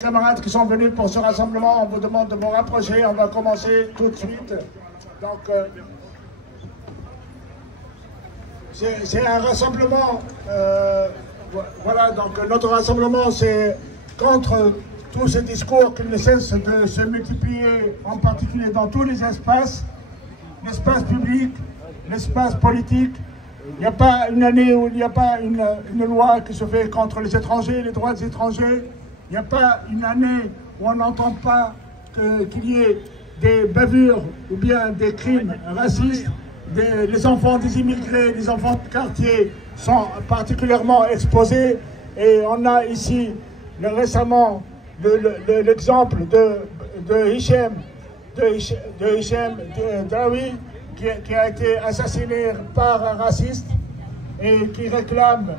Camarades qui sont venus pour ce rassemblement, on vous demande de vous rapprocher, on va commencer tout de suite. Donc, c'est un rassemblement, voilà, donc notre rassemblement c'est contre tous ces discours qui ne cessent de se multiplier, en particulier dans tous les espaces, l'espace public, l'espace politique. Il n'y a pas une année où il n'y a pas une loi qui se fait contre les étrangers, les droits des étrangers. Il n'y a pas une année où on n'entend pas qu'il y ait des bavures ou bien des crimes racistes. Les enfants des immigrés, les enfants de quartier sont particulièrement exposés. Et on a ici récemment l'exemple de Hichem Daoui qui a été assassiné par un raciste et qui réclame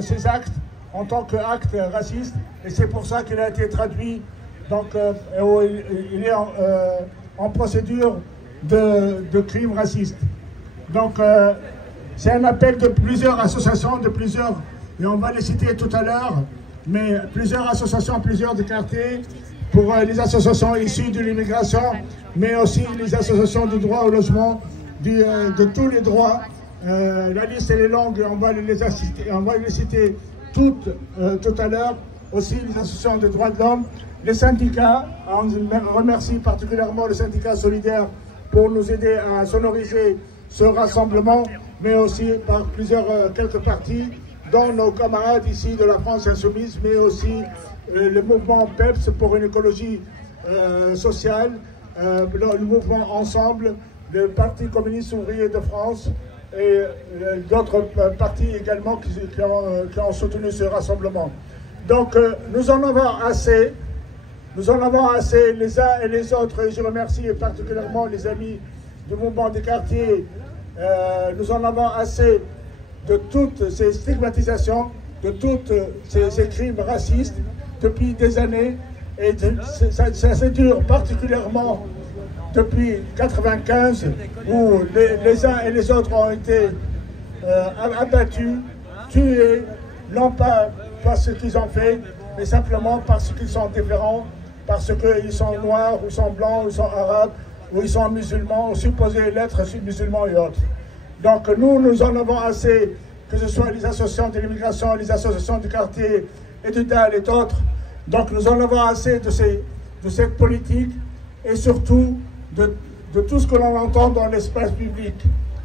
ses actes en tant qu'acte raciste, et c'est pour ça qu'il a été traduit, donc il est en procédure de crime raciste. Donc c'est un appel de plusieurs associations, et on va les citer tout à l'heure, mais plusieurs associations, plusieurs de quartiers, pour les associations issues de l'immigration, mais aussi les associations du droit au logement, de tous les droits. La liste elle est longue, on va les citer toutes tout à l'heure, aussi les associations de droits de l'homme, les syndicats. On remercie particulièrement le syndicat solidaire pour nous aider à sonoriser ce rassemblement, mais aussi par quelques partis, dont nos camarades ici de la France Insoumise, mais aussi le mouvement PEPS pour une écologie sociale, le mouvement Ensemble, le Parti communiste ouvrier de France, et d'autres partis également qui ont soutenu ce rassemblement. Donc nous en avons assez les uns et les autres, et je remercie particulièrement les amis du mouvement des quartiers. Nous en avons assez de toutes ces stigmatisations, de tous ces crimes racistes depuis des années, et ça dure particulièrement depuis 1995, où les uns et les autres ont été abattus, tués, non pas parce qu'ils ont fait, mais simplement parce qu'ils sont différents, parce qu'ils sont noirs, ou sont blancs, ou sont arabes, ou ils sont musulmans, ou supposés l'être musulmans et autres. Donc nous en avons assez, que ce soit les associations de l'immigration, les associations du quartier et du DAL et d'autres. Donc nous en avons assez de cette politique, et surtout de tout ce que l'on entend dans l'espace public,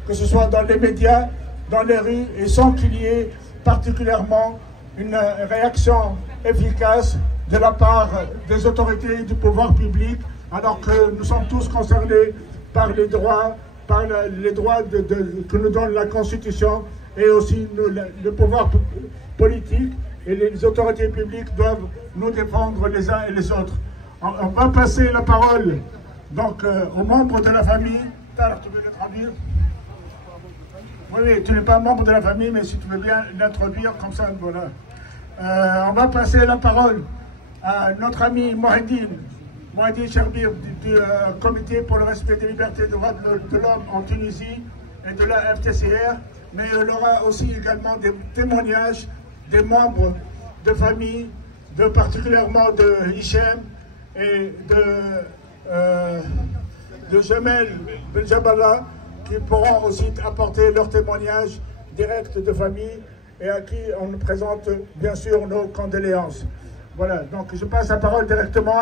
que ce soit dans les médias, dans les rues, et sans qu'il y ait particulièrement une réaction efficace de la part des autorités et du pouvoir public, alors que nous sommes tous concernés par les droits, que nous donne la Constitution, et aussi le pouvoir politique et les autorités publiques doivent nous défendre les uns et les autres. On va passer la parole donc aux membres de la famille. Tu veux l'introduire? Oui, tu n'es pas membre de la famille, mais si tu veux bien l'introduire, comme ça, voilà. On va passer la parole à notre ami Mohaddine Cherbib du Comité pour le respect des libertés et des droits de l'homme en Tunisie et de la FTCR, mais il aura aussi également des témoignages des membres de famille, particulièrement de Hichem et de Jamel Benjabala, qui pourront aussi apporter leur témoignage direct de famille, et à qui on nous présente bien sûr nos condoléances. Voilà, donc je passe la parole directement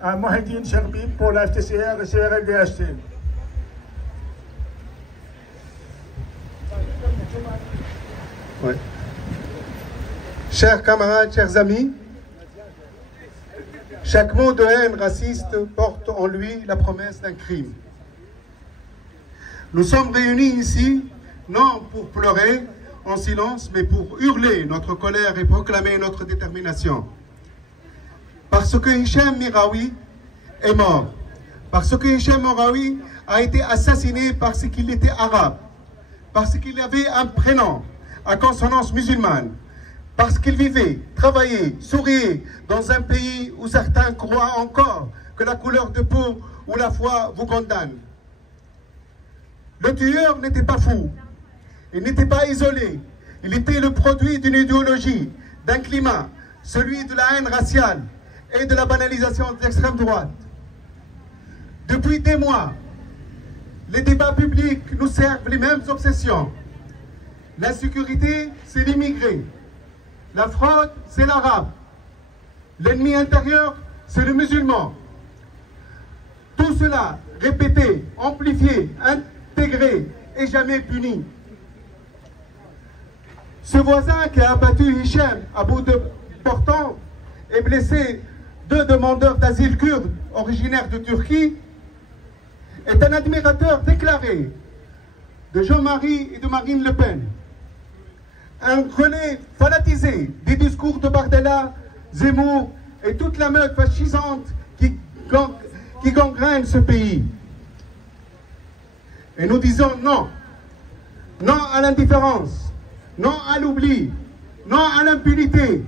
à Mohaddine Cherbib pour la FTCR et CRLDHT. Ouais. Chers camarades, chers amis, chaque mot de haine raciste porte en lui la promesse d'un crime. Nous sommes réunis ici, non pour pleurer en silence, mais pour hurler notre colère et proclamer notre détermination. Parce que Hichem Miraoui est mort. Parce que Hichem Miraoui a été assassiné parce qu'il était arabe. Parce qu'il avait un prénom à consonance musulmane. Parce qu'il vivait, travaillait, souriait dans un pays où certains croient encore que la couleur de peau ou la foi vous condamne. Le tueur n'était pas fou, il n'était pas isolé, il était le produit d'une idéologie, d'un climat, celui de la haine raciale et de la banalisation de l'extrême droite. Depuis des mois, les débats publics nous servent les mêmes obsessions. L'insécurité, c'est l'immigré. La fraude, c'est l'arabe. L'ennemi intérieur, c'est le musulman. Tout cela, répété, amplifié, intégré et jamais puni. Ce voisin qui a abattu Hichem à bout de portant et blessé 2 demandeurs d'asile kurdes originaires de Turquie est un admirateur déclaré de Jean-Marie et de Marine Le Pen. Un relais fanatisé des discours de Bardella, Zemmour et toute la meute fascisante qui gangrène ce pays. Et nous disons non. Non à l'indifférence. Non à l'oubli. Non à l'impunité.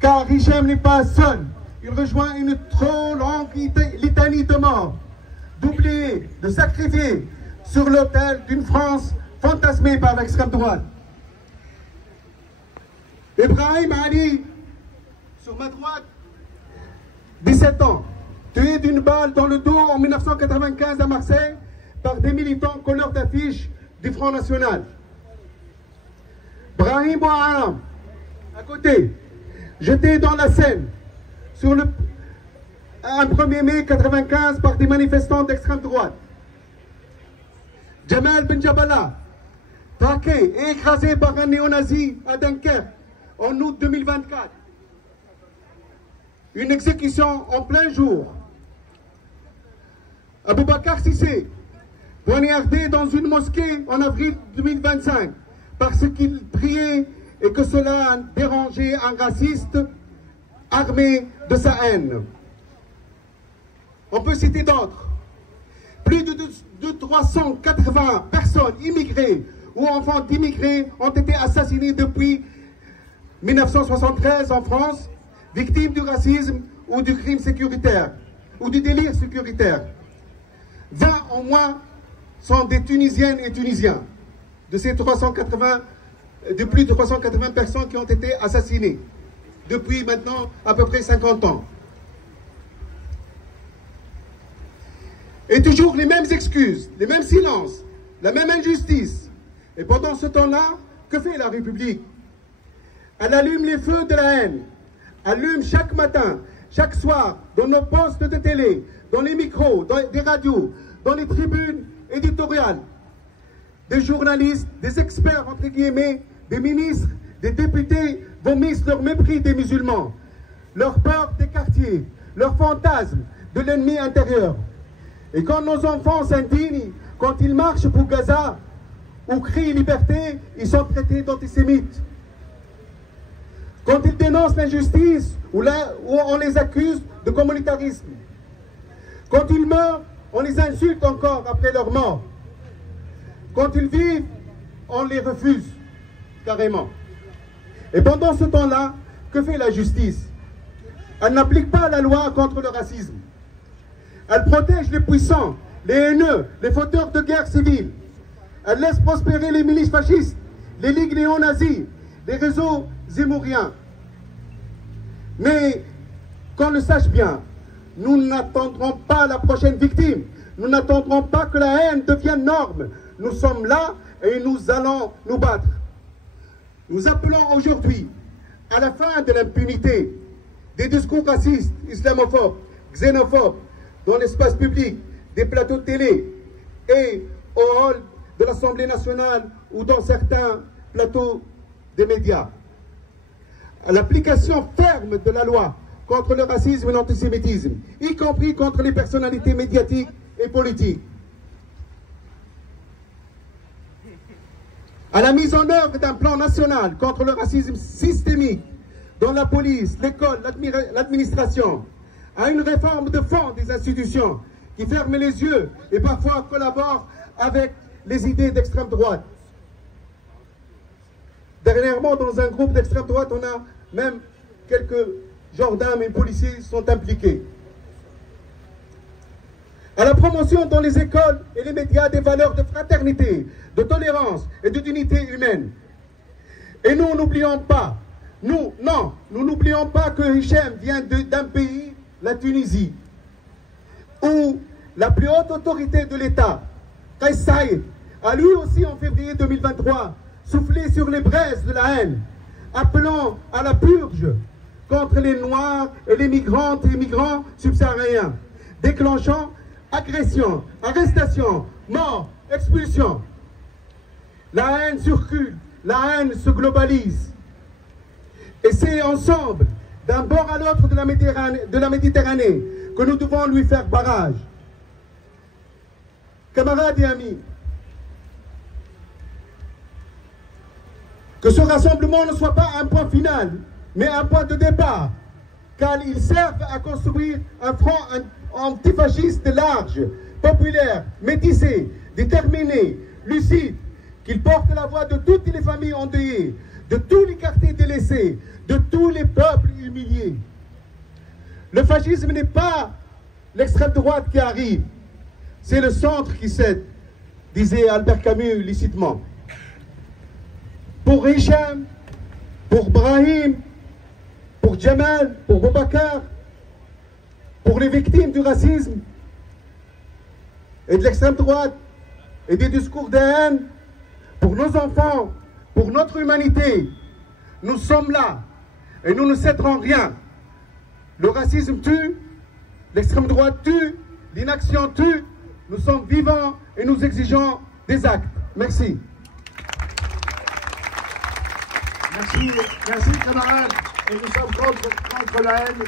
Car Hichem n'est pas seul. Il rejoint une trop longue litanie de morts, d'oublier, de sacrifier sur l'autel d'une France fantasmée par l'extrême droite. Ibrahim Ali, sur ma droite, 17 ans, tué d'une balle dans le dos en 1995 à Marseille par des militants colleurs d'affiches du Front National. Brahim Bouharam, à côté, jeté dans la Seine sur un 1er mai 1995 par des manifestants d'extrême droite. Jamal Ben Jabala, traqué et écrasé par un néo-nazi à Dunkerque en août 2024. Une exécution en plein jour. Aboubacar Sissé, poignardé dans une mosquée en avril 2025 parce qu'il priait et que cela a dérangé un raciste armé de sa haine. On peut citer d'autres. Plus de 380 personnes immigrées ou enfants d'immigrés ont été assassinés depuis 1973 en France, victimes du racisme ou du crime sécuritaire ou du délire sécuritaire. 20 au moins sont des Tunisiennes et Tunisiens de ces plus de 380 personnes qui ont été assassinées depuis maintenant à peu près 50 ans. Et toujours les mêmes excuses, les mêmes silences, la même injustice. Et pendant ce temps-là, que fait la République? Elle allume les feux de la haine, allume chaque matin, chaque soir, dans nos postes de télé, dans les micros, dans des radios, dans les tribunes éditoriales, des journalistes, des experts, entre guillemets, des ministres, des députés vomissent leur mépris des musulmans, leur peur des quartiers, leur fantasme de l'ennemi intérieur. Et quand nos enfants s'indignent, quand ils marchent pour Gaza ou crient liberté, ils sont traités d'antisémites. Quand ils dénoncent l'injustice ou on les accuse de communautarisme. Quand ils meurent, on les insulte encore après leur mort. Quand ils vivent, on les refuse carrément. Et pendant ce temps-là, que fait la justice? Elle n'applique pas la loi contre le racisme. Elle protège les puissants, les haineux, les fauteurs de guerre civile. Elle laisse prospérer les milices fascistes, les ligues néo-nazis, les réseaux zémouriens. Mais qu'on le sache bien, nous n'attendrons pas la prochaine victime. Nous n'attendrons pas que la haine devienne norme. Nous sommes là et nous allons nous battre. Nous appelons aujourd'hui à la fin de l'impunité des discours racistes, islamophobes, xénophobes dans l'espace public, des plateaux de télé et au hall de l'Assemblée nationale ou dans certains plateaux des médias. À l'application ferme de la loi contre le racisme et l'antisémitisme, y compris contre les personnalités médiatiques et politiques. À la mise en œuvre d'un plan national contre le racisme systémique dans la police, l'école, l'administration, à une réforme de fond des institutions qui ferment les yeux et parfois collaborent avec les idées d'extrême droite. Dernièrement, dans un groupe d'extrême droite, on a même quelques gendarmes et policiers sont impliqués. À la promotion dans les écoles et les médias des valeurs de fraternité, de tolérance et de dignité humaine. Et nous n'oublions pas Nous n'oublions pas que Hichem vient d'un pays, la Tunisie, où la plus haute autorité de l'État, Kais Saied, a lui aussi en février 2023 soufflé sur les braises de la haine, appelant à la purge contre les Noirs et les migrantes et migrants subsahariens, déclenchant agression, arrestation, mort, expulsion. La haine circule, la haine se globalise. Et c'est ensemble, d'un bord à l'autre de la Méditerranée, que nous devons lui faire barrage. Camarades et amis, que ce rassemblement ne soit pas un point final, mais un point de départ, car il serve à construire un front antifasciste large, populaire, métissé, déterminé, lucide, qu'il porte la voix de toutes les familles endeuillées, de tous les quartiers délaissés, de tous les peuples humiliés. Le fascisme n'est pas l'extrême droite qui arrive, c'est le centre qui cède, disait Albert Camus licitement. Pour Hicham, pour Brahim, pour Jamal, pour Boubacar, pour les victimes du racisme et de l'extrême droite et des discours de haine, pour nos enfants, pour notre humanité, nous sommes là et nous ne céderons rien. Le racisme tue, l'extrême droite tue, l'inaction tue, nous sommes vivants et nous exigeons des actes. Merci. Merci camarades. Et nous sommes contre la haine,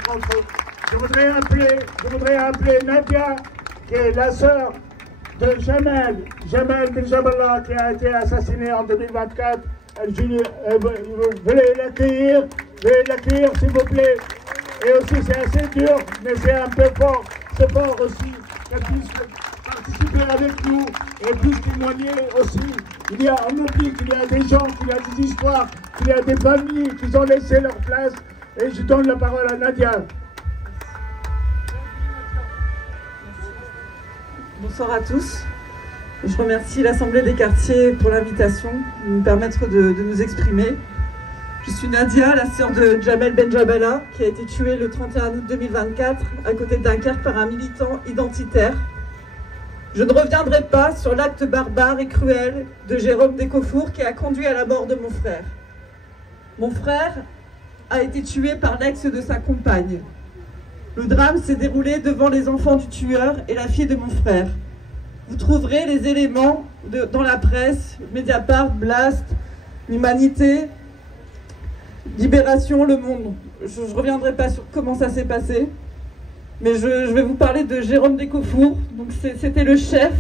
Je voudrais appeler Nadia, qui est la sœur de Jamel Benjaballah, qui a été assassiné en 2024. Veuillez l'accueillir, s'il vous plaît. Et aussi, c'est assez dur, mais c'est un peu fort. C'est fort aussi qu'elle puisse participer avec nous et puisse témoigner aussi. On oublie qu'il y a des gens, qu'il y a des histoires, qu'il y a des familles qui ont laissé leur place. Et je donne la parole à Nadia. Bonsoir à tous. Je remercie l'Assemblée des quartiers pour l'invitation, de nous permettre de nous exprimer. Je suis Nadia, la sœur de Jamel Benjaballah, qui a été tué le 31 août 2024 à côté de Dunkerque par un militant identitaire. Je ne reviendrai pas sur l'acte barbare et cruel de Jérôme Décofour qui a conduit à la mort de mon frère. Mon frère a été tué par l'ex de sa compagne. Le drame s'est déroulé devant les enfants du tueur et la fille de mon frère. Vous trouverez les éléments dans la presse, Mediapart, Blast, L'Humanité, Libération, Le Monde. Je ne reviendrai pas sur comment ça s'est passé, mais je vais vous parler de Jérôme Décofour. C'était le chef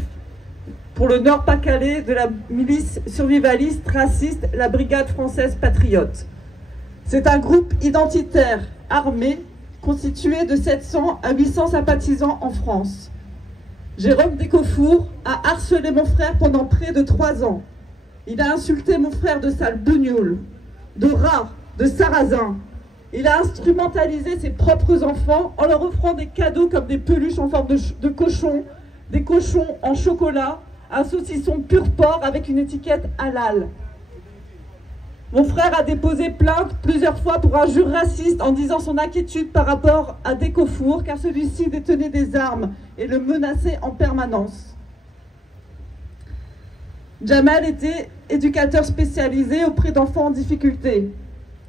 pour le Nord-Pas-de-Calais de la milice survivaliste raciste, la Brigade française patriote. C'est un groupe identitaire armé constitué de 700 à 800 sympathisants en France. Jérôme Décofour a harcelé mon frère pendant près de 3 ans. Il a insulté mon frère de sale bougnoule, de rat, de sarrasin. Il a instrumentalisé ses propres enfants en leur offrant des cadeaux comme des peluches en forme de cochon, des cochons en chocolat, un saucisson pur porc avec une étiquette halal. Mon frère a déposé plainte plusieurs fois pour injure raciste en disant son inquiétude par rapport à Décofour, car celui-ci détenait des armes et le menaçait en permanence. Jamal était éducateur spécialisé auprès d'enfants en difficulté.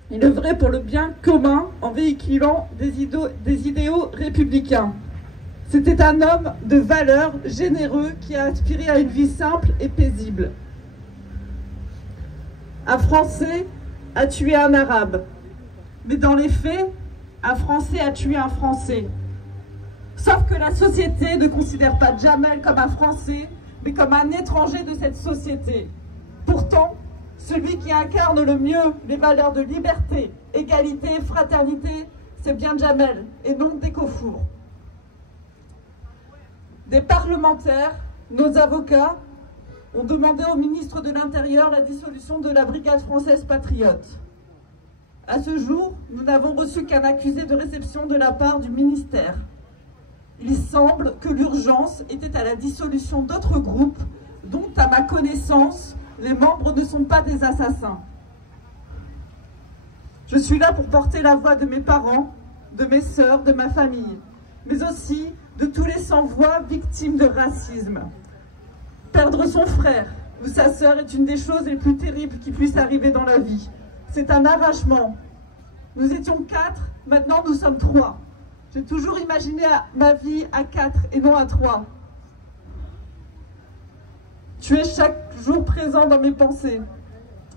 Il œuvrait pour le bien commun en véhiculant des idéaux républicains. C'était un homme de valeur, généreux, qui a aspiré à une vie simple et paisible. Un Français a tué un Arabe. Mais dans les faits, un Français a tué un Français. Sauf que la société ne considère pas Jamel comme un Français, mais comme un étranger de cette société. Pourtant, celui qui incarne le mieux les valeurs de liberté, égalité, fraternité, c'est bien Jamel, et non Décofour. Des parlementaires, nos avocats, ont demandé au ministre de l'Intérieur la dissolution de la Brigade française patriote. À ce jour, nous n'avons reçu qu'un accusé de réception de la part du ministère. Il semble que l'urgence était à la dissolution d'autres groupes dont, à ma connaissance, les membres ne sont pas des assassins. Je suis là pour porter la voix de mes parents, de mes sœurs, de ma famille, mais aussi de tous les sans-voix victimes de racisme. Perdre son frère ou sa sœur est une des choses les plus terribles qui puissent arriver dans la vie. C'est un arrachement. Nous étions 4, maintenant nous sommes 3. J'ai toujours imaginé ma vie à 4 et non à 3. Tu es chaque jour présent dans mes pensées.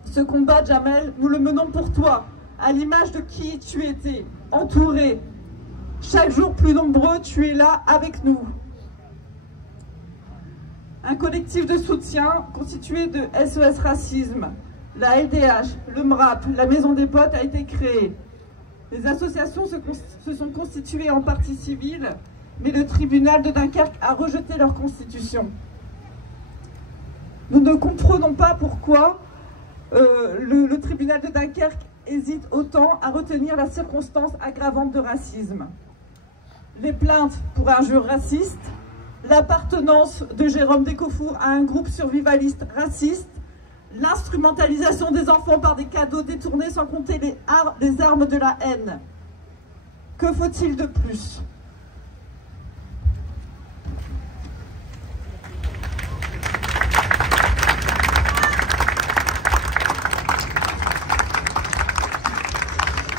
Ce combat, Jamel, nous le menons pour toi, à l'image de qui tu étais, entouré. Chaque jour plus nombreux, tu es là avec nous. Un collectif de soutien constitué de SOS Racisme, la LDH, le MRAP, la Maison des Potes a été créé. Les associations se sont constituées en partie civile, mais le tribunal de Dunkerque a rejeté leur constitution. Nous ne comprenons pas pourquoi le tribunal de Dunkerque hésite autant à retenir la circonstance aggravante de racisme. Les plaintes pour injures racistes, l'appartenance de Jérôme Décofour à un groupe survivaliste raciste, l'instrumentalisation des enfants par des cadeaux détournés sans compter les armes de la haine. Que faut-il de plus ?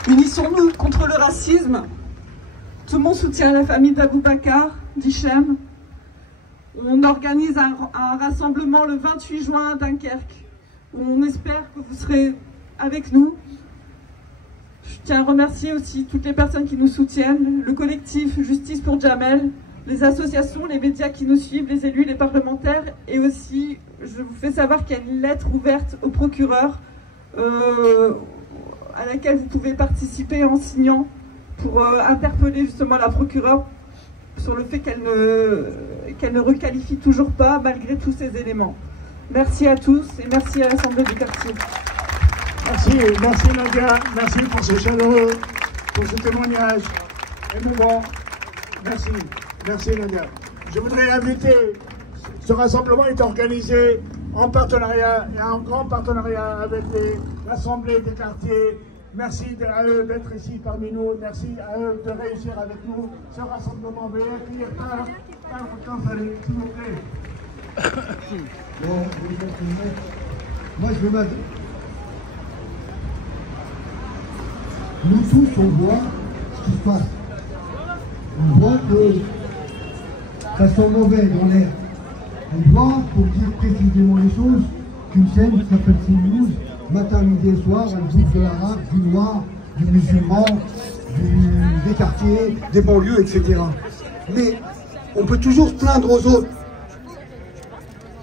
Unissons-nous contre le racisme. Tout mon soutien à la famille d'Aboubacar, d'Hichem. On organise un rassemblement le 28 juin à Dunkerque, où on espère que vous serez avec nous. Je tiens à remercier aussi toutes les personnes qui nous soutiennent, le collectif Justice pour Jamel, les associations, les médias qui nous suivent, les élus, les parlementaires, et aussi, je vous fais savoir qu'il y a une lettre ouverte au procureur à laquelle vous pouvez participer en signant pour interpeller justement la procureure sur le fait qu'elle ne requalifie toujours pas malgré tous ces éléments. Merci à tous et merci à l'Assemblée du quartier. Merci Nadia, merci pour ce chaleureux, pour ce témoignage émouvant. Merci Nadia. Je voudrais inviter, ce rassemblement est organisé en partenariat et en grand partenariat avec l'Assemblée des quartiers. Merci à eux d'être ici parmi nous, merci à eux de réussir avec nous ce rassemblement. Veuillez accueillir quand fallait, s'il vous plaît. Bon, moi je vais m'adresser. Nous tous on voit ce qui se passe. On voit que ça sent mauvais dans l'air. On voit, pour dire précisément les choses, qu'une scène qui s'appelle CNews, matin, midi et soir, elle bouffe de l'arabe, du noir, du musulman, des quartiers, des banlieues, etc. Mais on peut toujours se plaindre aux autres.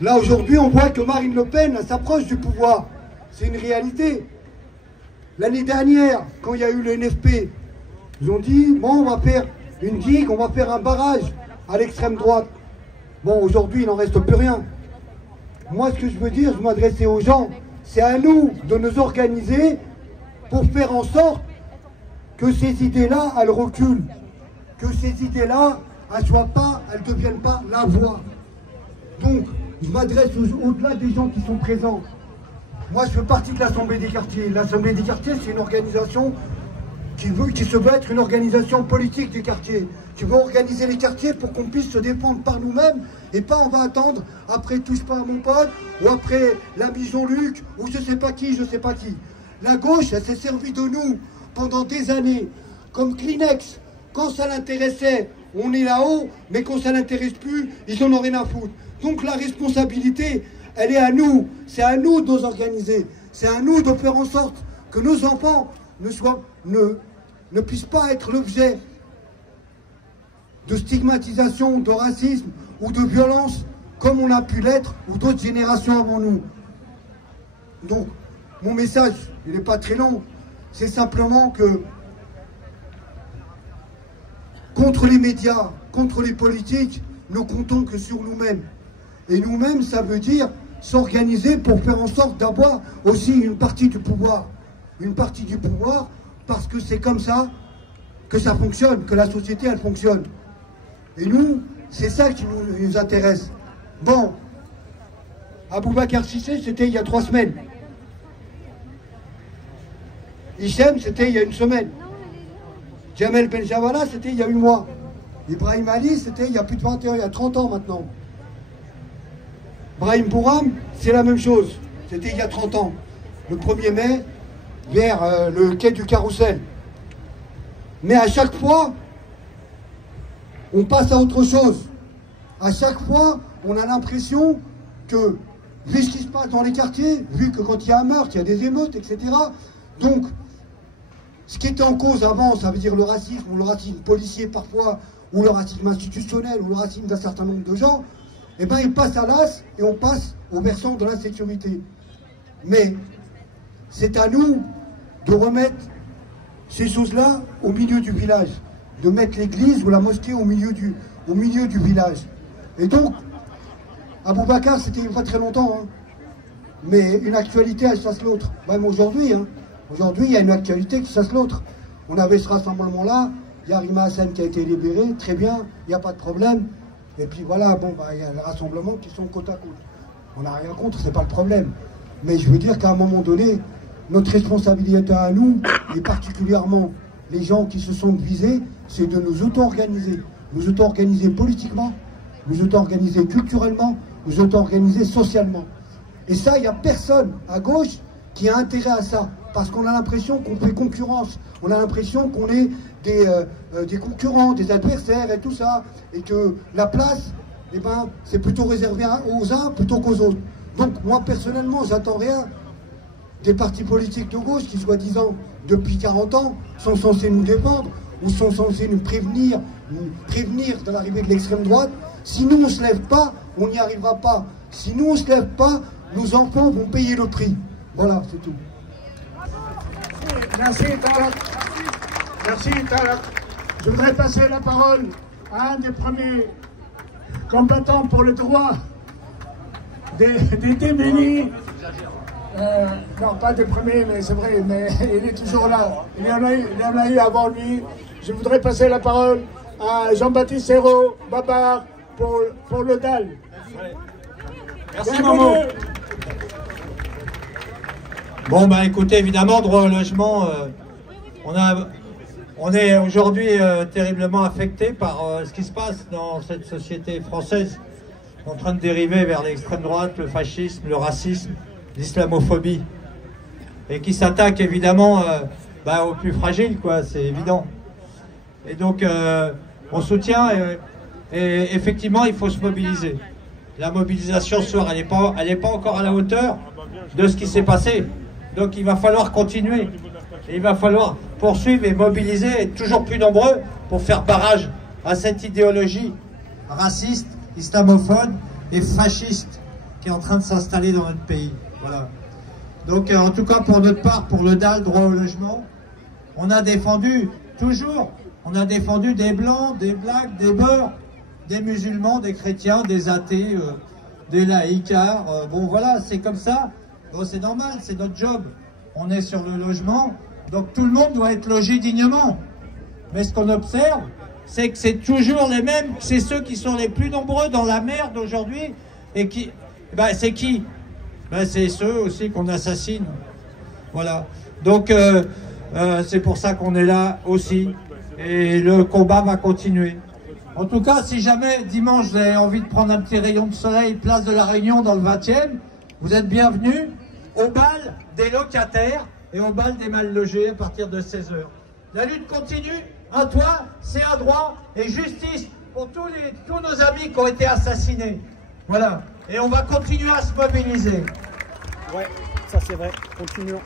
Là aujourd'hui on voit que Marine Le Pen s'approche du pouvoir. C'est une réalité. L'année dernière, quand il y a eu le NFP, ils ont dit bon, on va faire une digue, on va faire un barrage à l'extrême droite. Bon, aujourd'hui il n'en reste plus rien. Moi ce que je veux dire, je m'adressais aux gens, c'est à nous de nous organiser pour faire en sorte que ces idées-là, elles reculent. Que ces idées-là, elles ne deviennent pas la voix. Donc, je m'adresse au-delà des gens qui sont présents. Moi, je fais partie de l'Assemblée des quartiers. L'Assemblée des quartiers, c'est une organisation qui se veut être une organisation politique des quartiers, qui veut organiser les quartiers pour qu'on puisse se défendre par nous-mêmes et pas on va attendre après touche pas à mon pote ou après l'ami Jean-Luc ou je sais pas qui. La gauche, elle s'est servie de nous pendant des années comme Kleenex. Quand ça l'intéressait, on est là-haut, mais quand ça l'intéresse plus, ils en ont rien à foutre. Donc la responsabilité, elle est à nous. C'est à nous de nous organiser. C'est à nous de faire en sorte que nos enfants ne puissent pas être l'objet de stigmatisation, de racisme ou de violence comme on a pu l'être ou d'autres générations avant nous. Donc, mon message, il n'est pas très long, c'est simplement que contre les médias, contre les politiques, nous comptons que sur nous-mêmes. Et nous-mêmes, ça veut dire s'organiser pour faire en sorte d'avoir aussi une partie du pouvoir. Une partie du pouvoir, parce que c'est comme ça que ça fonctionne, que la société, elle fonctionne. Et nous, c'est ça qui nous intéresse. Bon, Aboubacar Cissé, c'était il y a 3 semaines. Hichem, c'était il y a une semaine. Jamel Benjawala, c'était il y a 8 mois. Ibrahim Ali, c'était il y a plus de 21 ans, il y a 30 ans maintenant. Brahim Bouram, c'est la même chose. C'était il y a 30 ans. Le 1er mai, vers le quai du Carrousel. Mais à chaque fois, on passe à autre chose. À chaque fois, on a l'impression que, vu ce qui se passe dans les quartiers, vu que quand il y a un meurtre, il y a des émeutes, etc. Donc, ce qui était en cause avant, ça veut dire le racisme, ou le racisme policier parfois, ou le racisme institutionnel, ou le racisme d'un certain nombre de gens, eh bien, il passe à l'as et on passe au versant de l'insécurité. Mais c'est à nous de remettre ces choses-là au milieu du village, de mettre l'église ou la mosquée au milieu du village. Et donc, Aboubacar, c'était il n'y a pas très longtemps, hein. Mais une actualité, elle chasse l'autre. Même aujourd'hui, hein. Aujourd'hui, il y a une actualité qui chasse l'autre. On avait ce rassemblement-là, il y a Rima Hassan qui a été libéré, très bien, il n'y a pas de problème. Et puis voilà, bon, bah, il y a les rassemblements qui sont côte à côte. On n'a rien contre, c'est pas le problème. Mais je veux dire qu'à un moment donné, notre responsabilité à nous, et particulièrement les gens qui se sont visés, c'est de nous auto-organiser. Nous auto-organiser politiquement, nous auto-organiser culturellement, nous auto-organiser socialement. Et ça, il n'y a personne à gauche qui a intérêt à ça. Parce qu'on a l'impression qu'on fait concurrence. On a l'impression qu'on est des concurrents, des adversaires et tout ça. Et que la place, eh ben, c'est plutôt réservé aux uns plutôt qu'aux autres. Donc moi, personnellement, j'attends rien des partis politiques de gauche qui, soi-disant, depuis 40 ans, sont censés nous défendre ou sont censés nous prévenir de l'arrivée de l'extrême droite. Si nous, on ne se lève pas, on n'y arrivera pas. Si nous, on ne se lève pas, nos enfants vont payer le prix. Voilà, c'est tout. Merci, Talak. Merci, Talak. Je voudrais passer la parole à un des premiers combattants pour le droit des démunis. Non, pas des premiers, mais c'est vrai, mais il est toujours là. Il y en a eu avant lui. Je voudrais passer la parole à Jean-Baptiste Serrault, Babar, pour le DAL. Merci, Momo. Bon, bah écoutez, évidemment, droit au logement, on est aujourd'hui terriblement affecté par ce qui se passe dans cette société française, en train de dériver vers l'extrême droite, le fascisme, le racisme, l'islamophobie, et qui s'attaque évidemment aux plus fragiles, quoi, c'est évident. Et donc, on soutient, et effectivement, il faut se mobiliser. La mobilisation ce soir, elle n'est pas encore à la hauteur de ce qui s'est passé. Donc il va falloir continuer. Et il va falloir poursuivre et mobiliser, être toujours plus nombreux pour faire barrage à cette idéologie raciste, islamophobe et fasciste qui est en train de s'installer dans notre pays. Voilà. Donc en tout cas pour notre part, pour le DAL, droit au logement, on a défendu toujours, on a défendu des blancs, des blacks, des beurs, des musulmans, des chrétiens, des athées, des laïcards. Bon voilà, c'est comme ça. Bon, c'est normal, c'est notre job. On est sur le logement, donc tout le monde doit être logé dignement. Mais ce qu'on observe, c'est que c'est toujours les mêmes, c'est ceux qui sont les plus nombreux dans la merde aujourd'hui. Et qui, c'est qui? C'est ceux aussi qu'on assassine. Voilà. Donc, c'est pour ça qu'on est là aussi. Et le combat va continuer. En tout cas, si jamais dimanche vous avez envie de prendre un petit rayon de soleil, place de la Réunion dans le 20e, vous êtes bienvenus au bal des locataires et au bal des mal logés à partir de 16 h. La lutte continue, un toit, c'est un droit, et justice pour tous nos amis qui ont été assassinés. Voilà. Et on va continuer à se mobiliser. Ouais, ça c'est vrai. Continuons.